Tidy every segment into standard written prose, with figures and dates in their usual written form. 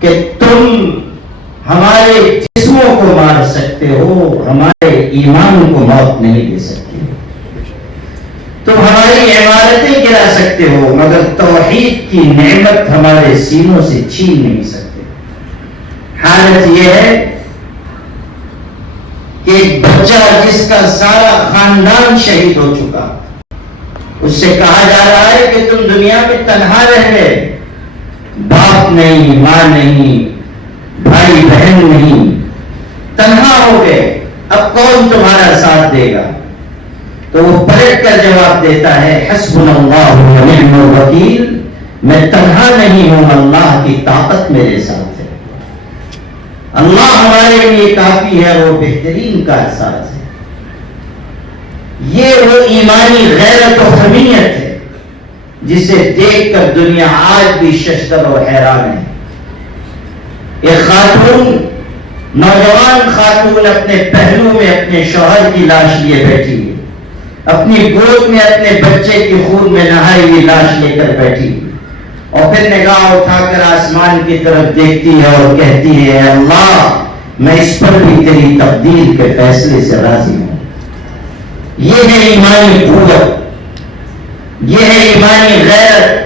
کہ تم ہمارے جسموں کو مار سکتے ہو، ہمارے ایمان کو موت نہیں دے سکتے ہو، تم ہماری عمارتیں گرا سکتے ہو مگر توحید کی نعمت ہمارے سینوں سے چھین نہیں سکتے۔ حالت یہ ہے کہ ایک بچہ جس کا سارا خاندان شہید ہو چکا، اس سے کہا جا رہا ہے کہ تم دنیا میں تنہا رہ گئے، باپ نہیں، ماں نہیں، بھائی بہن نہیں، تنہا ہو گئے، اب کون تمہارا ساتھ دے گا؟ تو وہ پلٹ کر جواب دیتا ہے، حسبنا اللہ و نعم الوکیل، میں تنہا نہیں ہوں، اللہ کی طاقت میرے ساتھ ہے، اللہ ہمارے لیے کافی ہے، وہ بہترین کا احساس ہے۔ یہ وہ ایمانی غیرت و حمیت ہے جسے دیکھ کر دنیا آج بھی ششدر و حیران ہے۔ ایک خاتون، نوجوان خاتون اپنے پہلو میں اپنے شوہر کی لاش لیے بیٹھی ہے، اپنی گود میں اپنے بچے کی خون میں نہائی ہوئی لاش لے کر بیٹھی ہے، اور پھر نگاہ اٹھا کر آسمان کی طرف دیکھتی ہے اور کہتی ہے، اللہ میں اس پر بھی تیری تقدیر کے فیصلے سے راضی ہوں۔ یہ ہے ایمانی قوت، یہ ہے ایمانی غیرت۔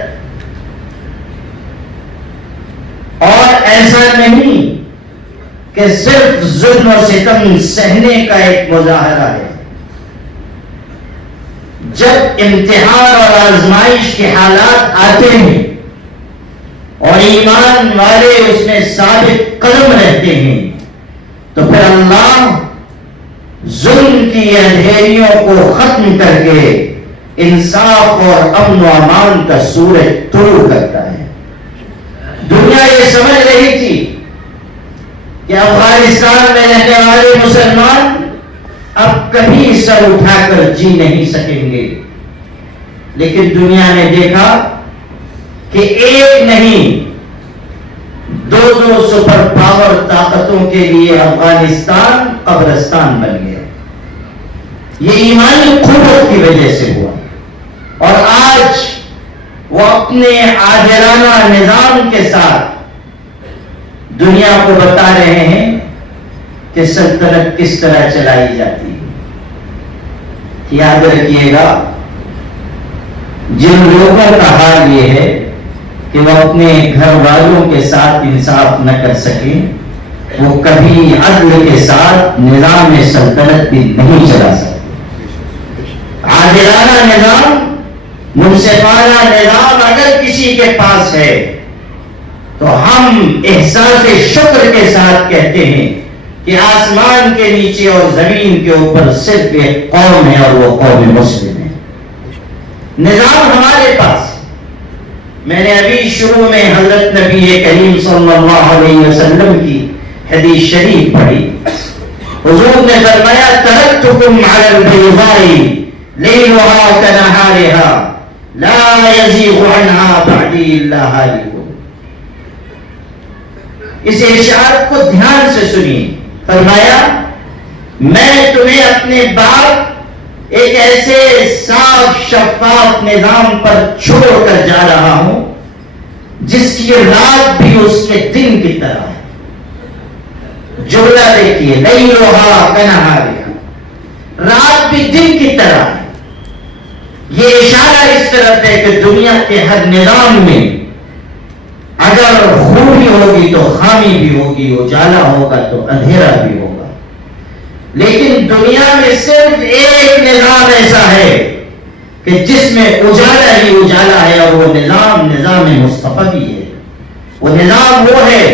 اور ایسا نہیں کہ صرف ظلم و ستم سہنے کا ایک مظاہرہ ہے، جب امتحان اور آزمائش کے حالات آتے ہیں اور ایمان والے اس میں ثابت قدم رہتے ہیں تو پھر اللہ ظلم کی اندھیریوں کو ختم کر کے انصاف اور امن و امان کا سورج طلوع کرتا ہے۔ دنیا یہ سمجھ رہی تھی کہ افغانستان میں رہنے والے مسلمان اب کبھی سر اٹھا کر جی نہیں سکیں گے، لیکن دنیا نے دیکھا کہ ایک نہیں، دو سپر پاور طاقتوں کے لیے افغانستان قبرستان بن گیا۔ یہ ایمانی قوت کی وجہ سے ہوا، اور آج وہ اپنے عادلانہ نظام کے ساتھ دنیا کو بتا رہے ہیں کہ سلطنت کس طرح چلائی جاتی ہے۔ یاد رکھیے گا، جن لوگوں کا حال یہ ہے کہ وہ اپنے گھر والوں کے ساتھ انصاف نہ کر سکیں، وہ کبھی عدل کے ساتھ نظام سلطنت بھی نہیں چلا سکتے۔ عادلانہ نظام، منصفانہ نظام اگر کسی کے پاس ہے تو ہم احساس شکر کے ساتھ کہتے ہیں کہ آسمان کے نیچے اور زمین کے اوپر صرف ایک قوم ہے اور وہ قوم مسلم ہے۔ نظام ہمارے پاس۔ میں نے ابھی شروع میں حضرت نبی کریم صلی اللہ علیہ وسلم کی حدیث شریف پڑھی۔ حضور نے فرمایا، ترکتکم علی البیضاء لیلها کنہارها لا یزیغ عنها بعدی الا ہالک۔ اس ارشاد کو دھیان سے سنیے۔ فرمایا، میں تمہیں اپنے بعد ایک ایسے صاف شفاف نظام پر چھوڑ کر جا رہا ہوں جس کی رات بھی اس کے دن کی طرح ہے۔ جملہ دیکھیے، لیلھا کنہارھا، رات بھی دن کی طرح ہے۔ یہ اشارہ اس طرف ہے کہ دنیا کے ہر نظام میں اگر خوبی ہوگی تو خامی بھی ہوگی، اجالا ہوگا تو اندھیرا بھی ہوگا، لیکن دنیا میں صرف ایک نظام ایسا ہے کہ جس میں اجالا ہی اجالا ہے، اور وہ نظام مصطفی بھی ہے۔ وہ نظام وہ ہے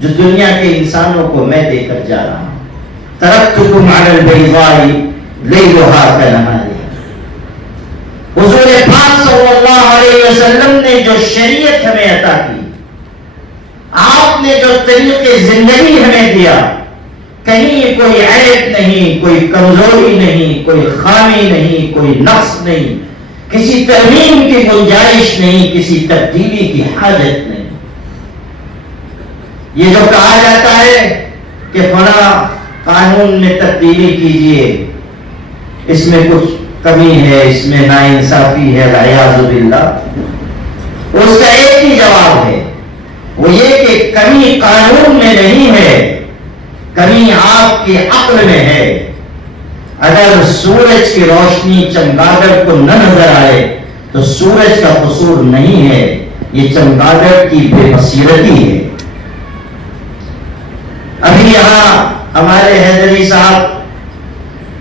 جو دنیا کے انسانوں کو میں دے کر جا رہا ہوں۔ ترکتکم علی البیضاء لیلھا کنہارھا۔ حضور پاک صلی اللہ علیہ وسلم نے جو شریعت ہمیں عطا کی، آپ نے جو طریقے زندگی ہمیں دیا، کہیں کوئی عیب نہیں، کوئی کمزوری نہیں، کوئی خامی نہیں، کوئی نقص نہیں، کسی ترمیم کی گنجائش نہیں، کسی تبدیلی کی حاجت نہیں۔ یہ جو کہا جاتا ہے کہ فلاں قانون میں تبدیلی کیجئے، اس میں کچھ کمی ہے، اس میں ناانصافی ہے، والعیاذ باللہ، اس کا ایک ہی جواب ہے، وہ یہ کہ کمی کمی قانون میں نہیں ہے، کمی آپ کی عقل میں ہے۔ اگر سورج کی روشنی چمگادڑ کو نہ نظر آئے تو سورج کا قصور نہیں ہے، یہ چمگادڑ کی بے بصیرتی ہے۔ ابھی یہاں ہمارے حیدری صاحب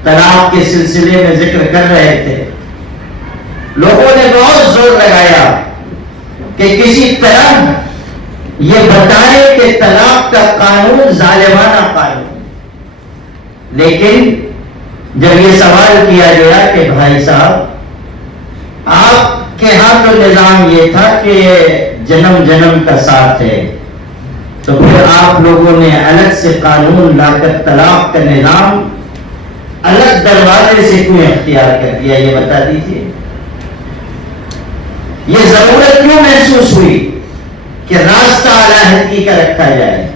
طلاق کے سلسلے میں ذکر کر رہے تھے، لوگوں نے بہت زور لگایا کہ کسی طرح یہ بتائے کہ طلاق کا قانون ظالمانہ قانون، لیکن جب یہ سوال کیا گیا کہ بھائی صاحب آپ کے ہاں تو نظام یہ تھا کہ جنم جنم کا ساتھ ہے، تو پھر آپ لوگوں نے الگ سے قانون لا کر طلاق کا نظام الگ دروازے سے کیوں اختیار کر دیا، یہ بتا دیجیے۔ یہ ضرورت کیوں محسوس ہوئی کہ راستہ علیحدگی کا رکھا جائے؟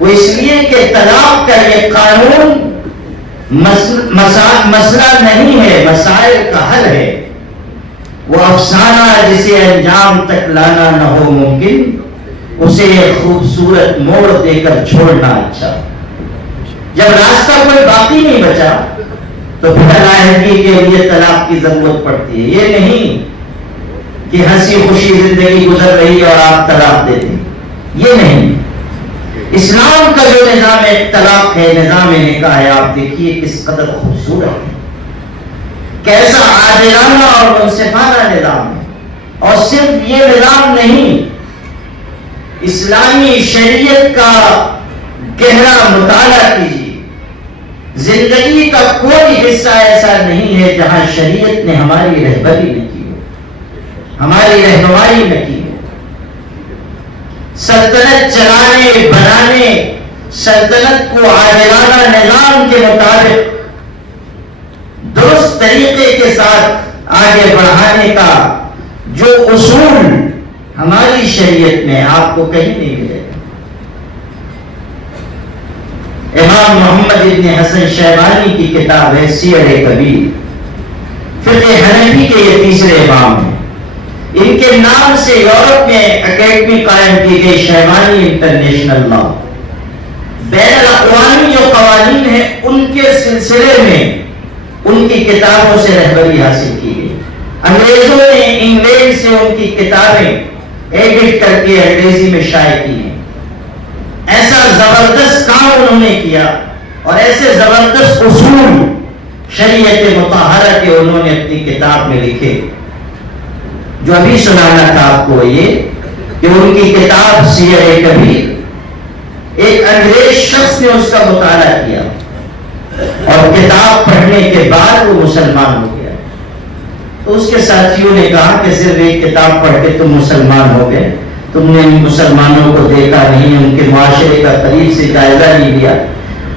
وہ اس لیے کہ طلاق کا یہ قانون مسئلہ نہیں ہے، مسائل کا حل ہے۔ وہ افسانہ جسے انجام تک لانا نہ ہو ممکن، اسے ایک خوبصورت موڑ دے کر چھوڑنا اچھا۔ جب راستہ کوئی باقی نہیں بچا تو پھر علیحدگی کے لیے طلاق کی ضرورت پڑتی ہے۔ یہ نہیں کہ ہنسی خوشی زندگی گزر رہی اور آپ طلاق دے دیں، یہ نہیں۔ اسلام کا جو نظام طلاق ہے، نظام نکاح ہے، آپ دیکھیے کس قدر خوبصورت ہے، کیسا عادلانہ اور منصفانہ نظام ہے۔ اور صرف یہ نظام نہیں، اسلامی شریعت کا گہرا مطالعہ کیجیے، زندگی کا کوئی حصہ ایسا نہیں ہے جہاں شریعت نے ہماری رہبری نہ کی ہو، ہماری رہنمائی نہ کی ہو۔ سلطنت چلانے بنانے، سلطنت کو عادلانہ نظام کے مطابق درست طریقے کے ساتھ آگے بڑھانے کا جو اصول ہماری شریعت میں آپ کو کہیں نہیں ملے گا۔ امام محمد ابن حسن شیبانی کی کتاب ہے سیر کبیر، فقہ حنفی کے یہ تیسرے امام ہیں۔ ان کے نام سے یورپ میں اکیڈمی قائم کی گئی، شیبانی انٹرنیشنل لا۔ بین الاقوامی جو قوانین ہیں ان کے سلسلے میں ان کی کتابوں سے رہبری حاصل کی گئی۔ انگریزوں نے انگلینڈ سے ان کی کتابیں ایڈٹ کر کے انگریزی میں شائع کی ہیں۔ ایسا زبردست کام انہوں نے کیا اور ایسے زبردست اصول شریعت مطہرہ کے انہوں نے اپنی کتاب میں لکھے۔ جو ابھی سنانا تھا آپ کو یہ کہ ان کی کتاب سیر کبیر، ایک انگریز شخص نے اس کا مطالعہ کیا اور کتاب پڑھنے کے بعد وہ مسلمان ہو گیا۔ تو اس کے ساتھیوں نے کہا کہ صرف ایک کتاب پڑھ کے تم مسلمان ہو گئے، تم نے ان مسلمانوں کو دیکھا نہیں، ان کے معاشرے کا قریب سے جائزہ نہیں لیا،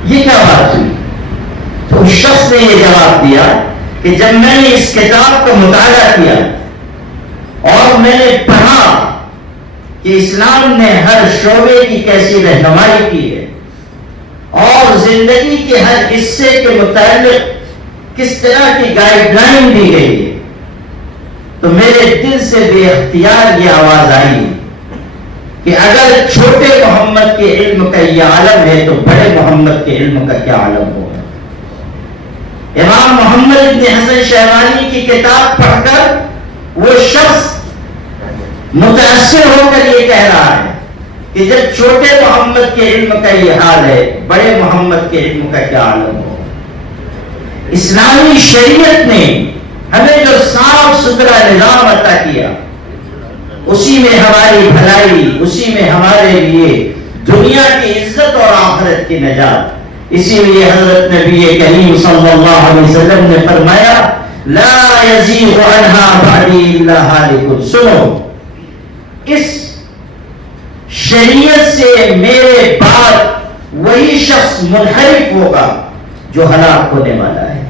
یہ کیا بات ہوئی؟ تو اس شخص نے یہ جواب دیا کہ جب میں نے اس کتاب کا مطالعہ کیا اور میں نے پڑھا کہ اسلام نے ہر شعبے کی کیسی رہنمائی کی ہے اور زندگی کے ہر حصے کے متعلق کس طرح کی گائیڈ لائن دی گئی ہے، تو میرے دل سے بے اختیار یہ آواز آئی کہ اگر چھوٹے محمد کے علم کا یہ عالم ہے تو بڑے محمد کے علم کا کیا عالم ہوگا۔ امام محمد ابن حسن شیبانی کی کتاب پڑھ کر وہ شخص متاثر ہو کر یہ کہہ رہا ہے کہ جب چھوٹے محمد کے علم کا یہ حال ہے، بڑے محمد کے علم کا کیا عالم ہوگا۔ اسلامی شریعت نے ہمیں جو صاف ستھرا نظام عطا کیا، اسی میں ہماری بھلائی، اسی میں ہمارے لیے دنیا کی عزت اور آخرت کی نجات۔ اسی لیے حضرت نبی کریم صلی اللہ علیہ وسلم نے فرمایا لا یزیغ عنہا بعدی الا ہالک۔ سنو، اس شریعت سے میرے بعد وہی شخص منحرف ہوگا جو ہلاک ہونے والا ہے،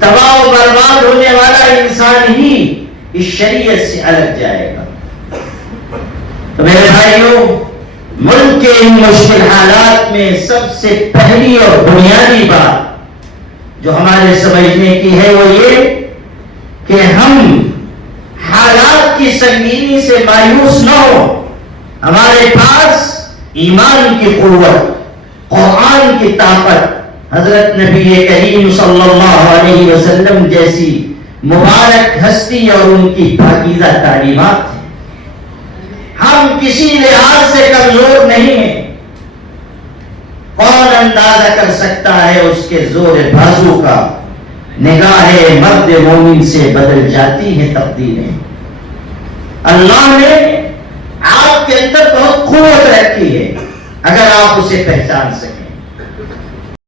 تباہ و برباد ہونے والا انسان ہی اس شریعت سے الگ جائے گا۔ تو میرے بھائیوں، ملک کے ان مشکل حالات میں سب سے پہلی اور بنیادی بات جو ہمارے سمجھنے کی ہے وہ یہ کہ ہم حالات کی سنگینی سے مایوس نہ ہو۔ ہمارے پاس ایمان کی قوت، قرآن کی طاقت، حضرت نبی کریم صلی اللہ علیہ وسلم جیسی مبارک ہستی اور ان کی پاکیزہ تعلیمات ہیں۔ ہم کسی لحاظ سے کمزور نہیں ہیں۔ کون اندازہ کر سکتا ہے اس کے زور بازو کا؟ نگاہ مرد مومن سے بدل جاتی ہیں تقدیریں۔ اللہ نے آپ کے اندر بہت قوت رکھی ہے، اگر آپ اسے پہچان سکیں۔